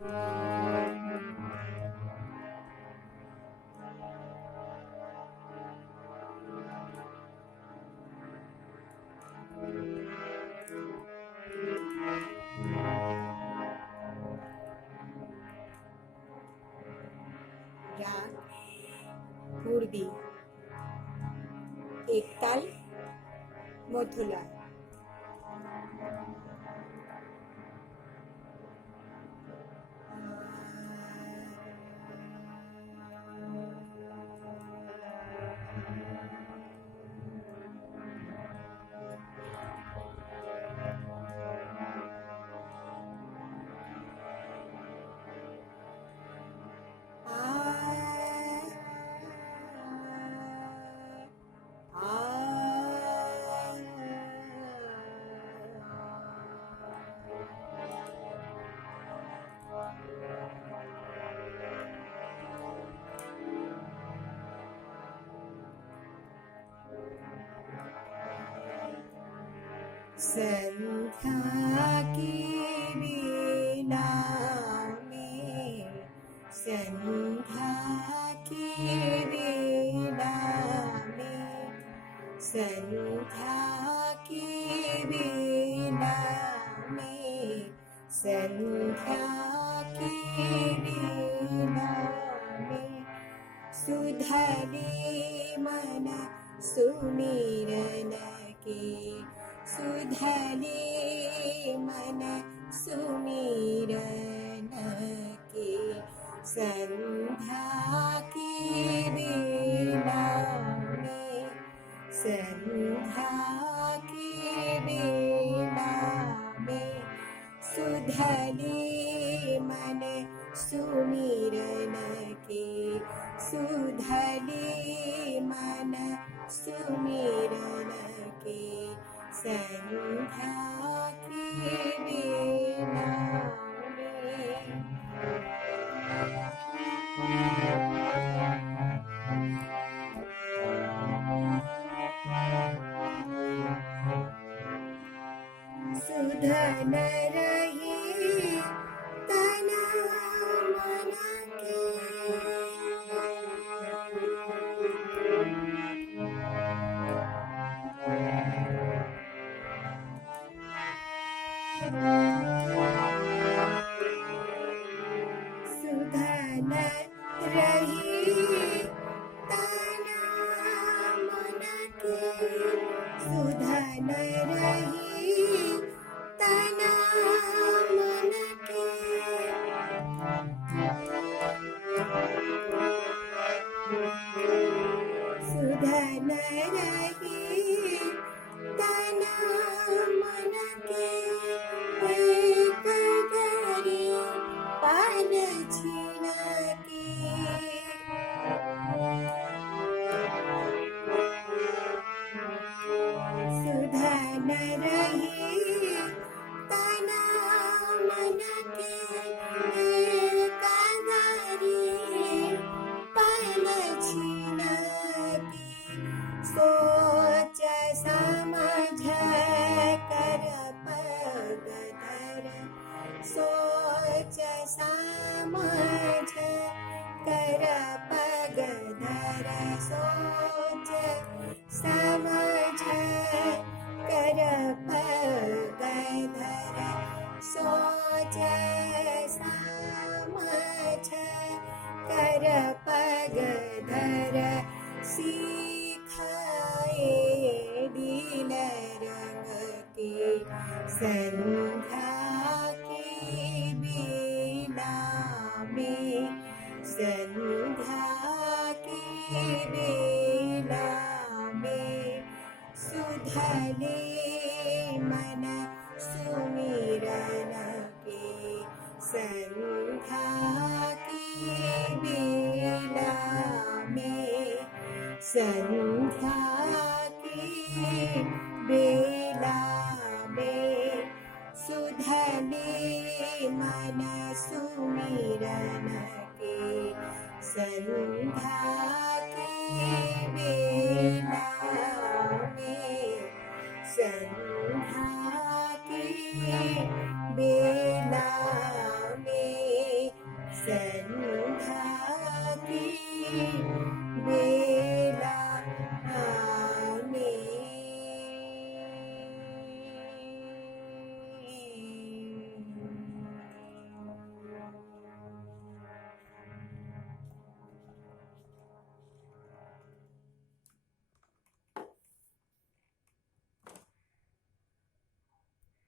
राग पूर्वी, एक ताल मथुरा। संध्या की वीणा में, संध्या की वीणा में, संध्या की वीणा में, संध्या की वीणा में, सुधरी मन सुमिरन के, सुधरी मन सुमिरन के, संध्या की वीणा में, संध्या की वीणा में, सुधरी मन सुमिरन के, सुधरी मन सुमिरन के, संध्या की वीणा में। सुधन रही तन मन के, सुधन रही तन मन के, सुधन रही तन मन के, सुधन रही तन मन के, एक गरी पान छीन के, सुधन रही तन मन के, एक गरी पान छीन के, सोच समझ कर पग धर, सोच समझ कर पग धर, सोच समझ कर पग धर, सोच समझ कर पग धर, सिखाए दिल रंग के, संध्या की वीणा में, संध्या की वीणा में, सुधरे मन सुमिरन के, संध्या की वीणा में, संध्या की वीणा में, सुधरे मन सुमिरन के, संध्या की वीणा में, संध्या की वीणा में। संध्या